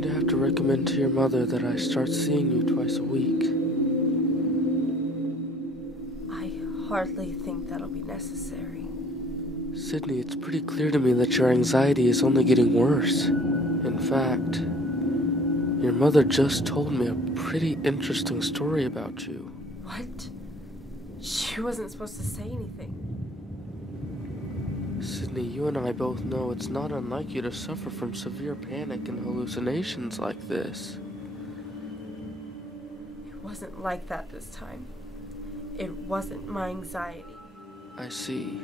going to have to recommend to your mother that I start seeing you twice a week. I hardly think that'll be necessary. Sydney, it's pretty clear to me that your anxiety is only getting worse. In fact, your mother just told me a pretty interesting story about you. What? She wasn't supposed to say anything. Sydney, you and I both know it's not unlike you to suffer from severe panic and hallucinations like this. It wasn't like that this time. It wasn't my anxiety. I see.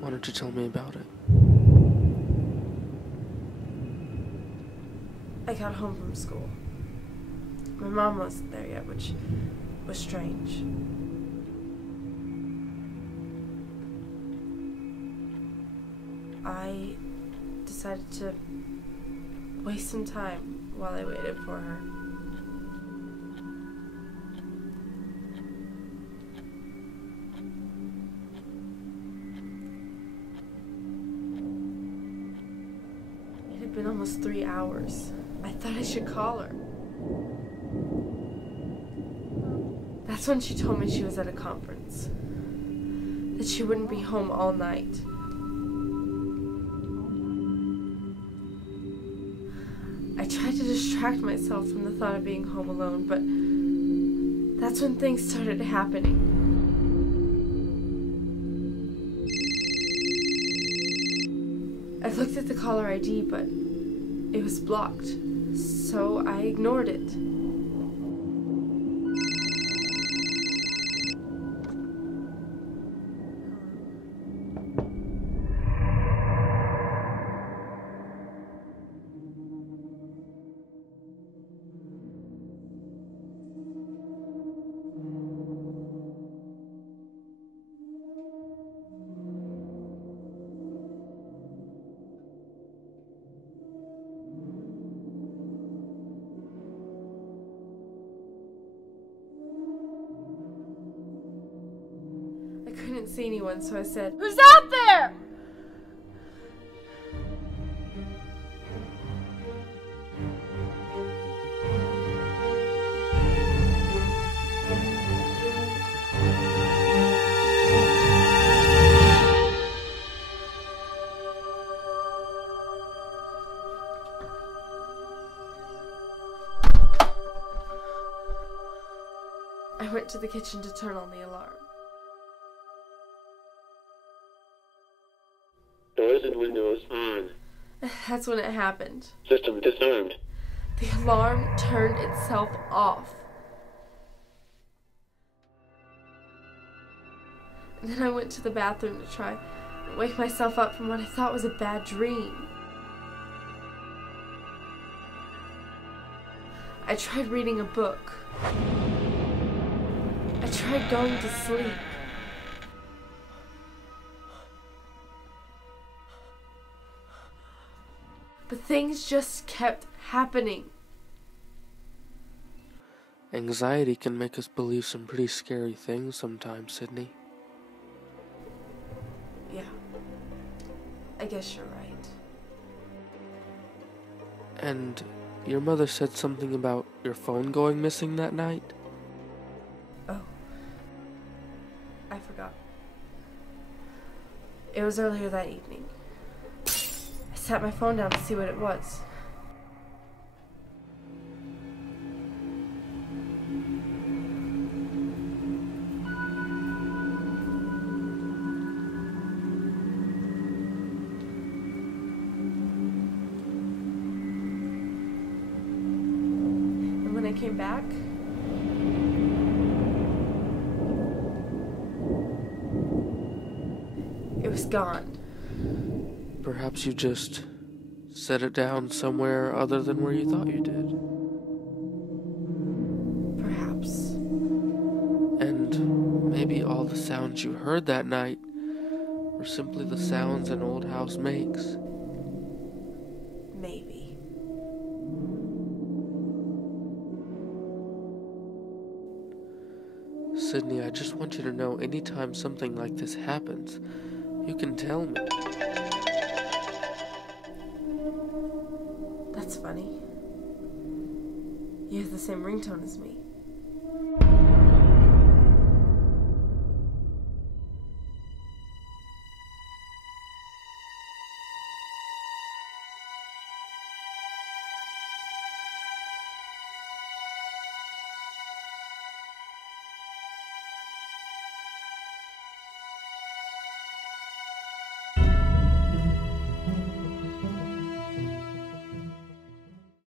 Why don't you tell me about it? I got home from school. My mom wasn't there yet, which was strange. I decided to waste some time while I waited for her. It had been almost 3 hours. I thought I should call her. That's when she told me she was at a conference. That she wouldn't be home all night. I tried to distract myself from the thought of being home alone, but that's when things started happening. I looked at the caller ID, but it was blocked, so I ignored it. I couldn't see anyone, so I said, "Who's out there?" I went to the kitchen to turn on the alarm. Doors and windows on. That's when it happened. System disarmed. The alarm turned itself off. And then I went to the bathroom to try and wake myself up from what I thought was a bad dream. I tried reading a book. I tried going to sleep. But things just kept happening. Anxiety can make us believe some pretty scary things sometimes, Sydney. Yeah, I guess you're right. And your mother said something about your phone going missing that night? Oh, I forgot. It was earlier that evening. I set my phone down to see what it was. And when I came back, it was gone. Perhaps you just set it down somewhere other than where you thought you did. Perhaps. And maybe all the sounds you heard that night were simply the sounds an old house makes. Maybe. Sydney, I just want you to know anytime something like this happens, you can tell me. That's funny. You have the same ringtone as me.